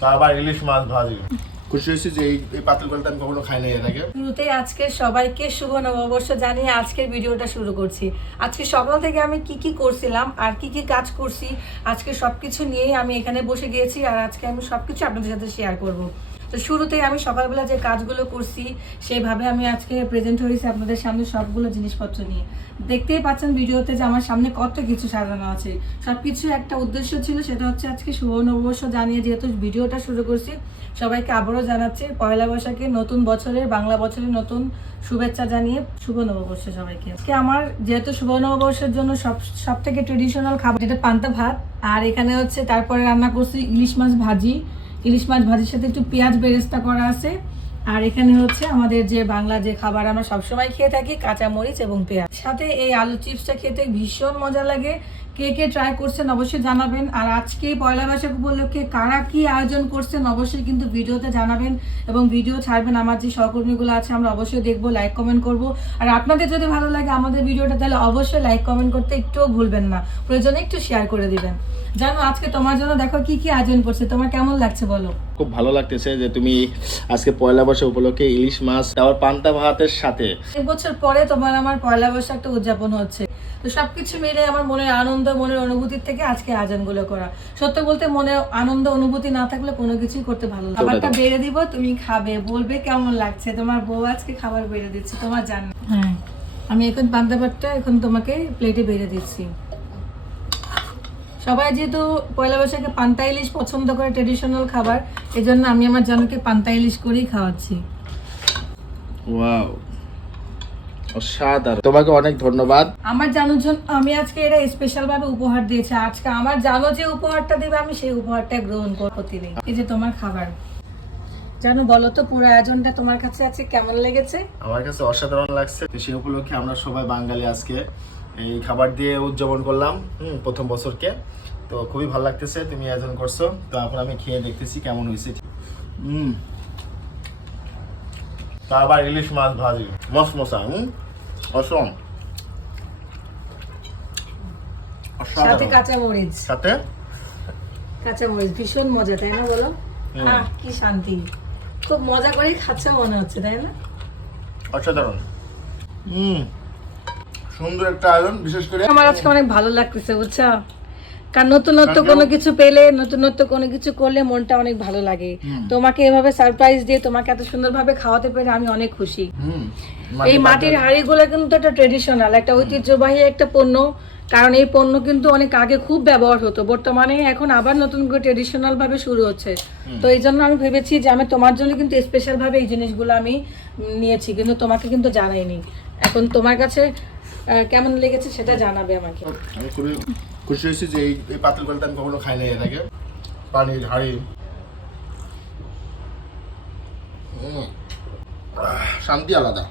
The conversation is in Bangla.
তা আবার ইলিশ মাছ ভাজি। খুশি হয়েছি যে এই এই পাতল কলটা আমি কখনো খাই নাই এর আগে। শুরুতেই আজকে সবাইকে শুভ নববর্ষ জানিয়ে আজকের ভিডিওটা শুরু করছি। আজকে সকাল থেকে আমি কি কি করছিলাম আর কি কি কাজ করছি আজকে সবকিছু নিয়েই আমি এখানে বসে গিয়েছি আর আজকে আমি সবকিছু আপনাদের সাথে শেয়ার করব। তো শুরুতেই আমি সকালবেলা যে কাজগুলো করছি, সেভাবে আমি আজকে প্রেজেন্ট হয়েছি আপনাদের সামনে সবগুলো জিনিসপত্র নিয়ে। দেখতেই পাচ্ছেন ভিডিওতে যে আমার সামনে কত কিছু সাজানো আছে। সবকিছু একটা উদ্দেশ্য ছিল, সেটা হচ্ছে আজকে শুভ নববর্ষ জানিয়ে যেহেতু ভিডিওটা শুরু করছি, সবাইকে আবারও জানাচ্ছি পয়লা বৈশাখে নতুন বছরের, বাংলা বছরের নতুন শুভেচ্ছা জানিয়ে শুভ নববর্ষ সবাইকে। আজকে আমার যেহেতু শুভ নববর্ষের জন্য সব সব থেকে ট্রেডিশনাল খাবার যেটা পান্তা ভাত, আর এখানে হচ্ছে তারপরে রান্না করছি ইলিশ মাছ ভাজি ইলিশ মাছ ভাজির সাথে একটু পেঁয়াজ বেরেস্তা করা আছে। আর এখানে হচ্ছে আমাদের যে বাংলা যে খাবার আমরা সবসময় খেয়ে থাকি কাঁচা মরিচ এবং পেঁয়াজ। সাথে এই আলু চিপসটা খেতে ভীষণ মজা লাগে। কে কে ট্রাই করছেন অবশ্যই জানাবেন। আর আজকে পয়লা বৈশাখ উপলক্ষে কারা কি আয়োজন করছেন অবশ্যই কিন্তু ভিডিওতে জানাবেন এবং ভিডিও ছাড়বেন। আমার যে সহকর্মীগুলো আছে, আমরা অবশ্যই দেখব লাইক কমেন্ট করব। আর আপনাদের যদি ভালো লাগে আমাদের ভিডিওটা, তাহলে অবশ্যই লাইক কমেন্ট করতে একটুও ভুলবেন না। প্রয়োজনে একটু শেয়ার করে দিবেন। জানো আজকে তোমার জন্য দেখো কি কি আয়োজন করছে। তোমার কেমন লাগছে বলো? খুব ভালো লাগতেছে যে তুমি আজকে পয়লা বর্ষ উপলক্ষে ইলিশ মাছ তারপর পান্তা ভাতের সাথে। এক বছর পরে তোমার আমার পয়লা বৈশাখটা উদযাপন হচ্ছে। তো সবকিছু মিলে আমার মনের আনন্দ মনের অনুভূতির থেকে আজকে আয়োজনগুলো করা। সত্য বলতে মনে আনন্দ অনুভূতি না থাকলে কোনো কিছুই করতে ভালো লাগে না। খাবারটা বেড়ে দিব তুমি খাবে। বলবে কেমন লাগছে? তোমার বউ আজকে খাবার বেড়ে দিচ্ছে তোমার জান। হ্যাঁ। আমি এখন পান্তা ভাতটা এখন তোমাকে প্লেটে বেড়ে দিচ্ছি। সবাই যেহেতু পয়লা বৈশাখে পান্তা ইলিশ পছন্দ করে ট্রেডিশনাল খাবার এজন্য আমি আমার জানুকে পান্তা ইলিশ করেই খাওয়াচ্ছি। ওয়াও অসাধারণ। তোমাকে অনেক ধন্যবাদ। আমার জানোর জন্য আমি আজকে এটা স্পেশাল ভাবে উপহার দিয়েছি। আজকে আমার জানো যে উপহারটা দেবে আমি সেই উপহারটা গ্রহণ করব প্রতিদিন। এই যে তোমার খাবার। জানো বলো তো পুরো আয়োজনটা তোমার কাছে আছে কেমন লেগেছে? আমার কাছে অসাধারণ লাগছে। সেই উপলক্ষে আমরা সবাই বাঙালি আজকে। এই খাবার দিয়ে উদযাপন করলাম প্রথম বছরকে। তো খুবই ভালো লাগতেছে তুমি আয়োজন করছ। তো এখন আমি খেয়ে দেখতেছি কেমন হয়েছে। হুম। তো আবার ইলিশ মাছ ভাজি। মস মশা হুম? অসম। সাথে কাঁচা মরিচ সাথে? কাঁচা মরিচ ভীষণ মজা তাই না বলো। আহ কি শান্তি। খুব মজা করেই খাচ্ছে মনে হচ্ছে তাই না? অসাধারণ। হুম। সুন্দর একটা আয়োজন বিশেষ করে আমার আজকে অনেক ভালো লাগতেছে বুঝছ? কারণ নতুনত্ব কোনো কিছু পেলে নতুনত্ব কোনো কিছু করলে মনটা অনেক ভালো লাগে। তোমাকে এভাবে সারপ্রাইজ দিয়ে তোমাকে এত সুন্দরভাবে খাওয়াতে পেরে আমি অনেক খুশি। এই মাটির হাঁড়িগুলো কিন্তু একটা ট্রেডিশনাল একটা ঐতিহ্যবাহী একটা পণ্য। কারণ এই পণ্য কিন্তু অনেক আগে খুব ব্যবহার হতো বর্তমানে এখন আবার নতুন করে ট্রেডিশনাল ভাবে শুরু হচ্ছে। তো এই জন্য আমি ভেবেছি যে আমি তোমার জন্য কিন্তু স্পেশাল ভাবে এই জিনিসগুলো আমি নিয়েছি কিন্তু তোমাকে কিন্তু জানাইনি। এখন তোমার কাছে কেমন লেগেছে সেটা জানাবে আমাকে। আমি খুবই খুশি হয়েছি যে এই পাতল কলটা আমি কখনো খাই নাই এর আগে। পানির হাড়ি। শান্তি আলাদা।